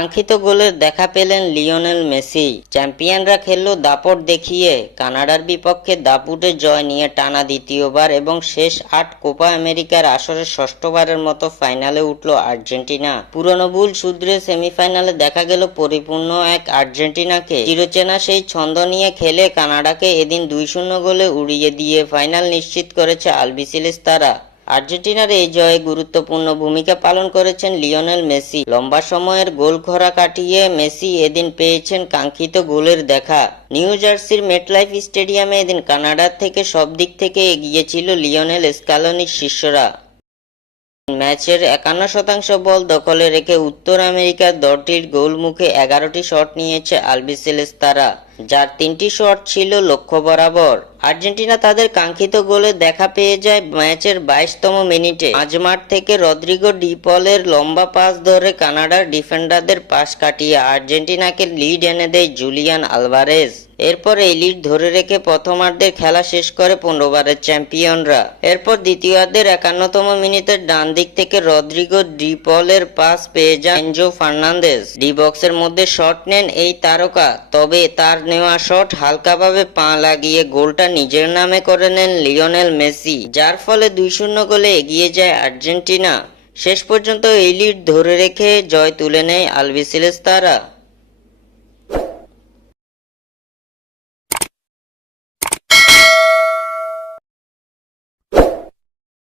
কাঙ্ক্ষিত গোলের দেখা পেলেন লিওনেল মেসি। চ্যাম্পিয়নরা খেলল দাপট দেখিয়ে। কানাডার বিপক্ষে দাপুটে জয় নিয়ে টানা দ্বিতীয়বার এবং শেষ ৮ কোপা আমেরিকার আসরে ষষ্ঠবারের মতো ফাইনালে উঠল আর্জেন্টিনা। পুরনো ভুল শুধরে সেমিফাইনালে দেখা গেল পরিপূর্ণ এক আর্জেন্টিনাকে। চিরচেনা সেই ছন্দ নিয়ে খেলে কানাডাকে এদিন ২-০ গোলে উড়িয়ে দিয়ে ফাইনাল নিশ্চিত করেছে আলবিসেলেস্তারা। আর্জেন্টিনার এই জয়ে গুরুত্বপূর্ণ ভূমিকা পালন করেছেন লিওনেল মেসি। লম্বা সময়ের গোল খরা কাটিয়ে মেসি এদিন পেয়েছেন কাঙ্ক্ষিত গোলের দেখা। নিউ জার্সির মেটলাইফ স্টেডিয়ামে এদিন কানাডার থেকে সব দিক থেকে এগিয়ে ছিল লিওনেল স্কালোনির শিষ্যরা। ম্যাচের ৫১% বল দখলে রেখে উত্তর আমেরিকার দলটির গোলমুখে ১১টি শট নিয়েছে আলবিসেলেস্তারা, যার ৩টি শট ছিল লক্ষ্য বরাবর। আর্জেন্টিনা তাদের কাঙ্ক্ষিত গোলে দেখা পেয়ে যায় ম্যাচের ২২তম মিনিটে। মাঝমাঠ থেকে রদ্রিগো ডি পলের লম্বা পাস ধরে কানাডার ডিফেন্ডারদের পাশ কাটিয়ে আর্জেন্টিনাকে লিড এনে দেয় জুলিয়ান আলভারেজ। এরপর এই লিড ধরে রেখে প্রথমার্ধের খেলা শেষ করে ১৫বারের চ্যাম্পিয়নরা। এরপর দ্বিতীয়ার্ধের ৫১তম মিনিটের ডান দিক থেকে রদ্রিগো ডি পলের পাস পেয়ে যান এনজো ফার্নান্দেজ। ডি বক্সের মধ্যে শট নেন এই তারকা, তবে তার নেওয়া শট হালকাভাবে পা লাগিয়ে গোলটা নিজের নামে করে নেন লিওনেল মেসি, যার ফলে ২-০ গোলে এগিয়ে যায় আর্জেন্টিনা। শেষ পর্যন্ত এই লিড ধরে রেখে জয় তুলে নেয় আলবিসেলেস্তারা।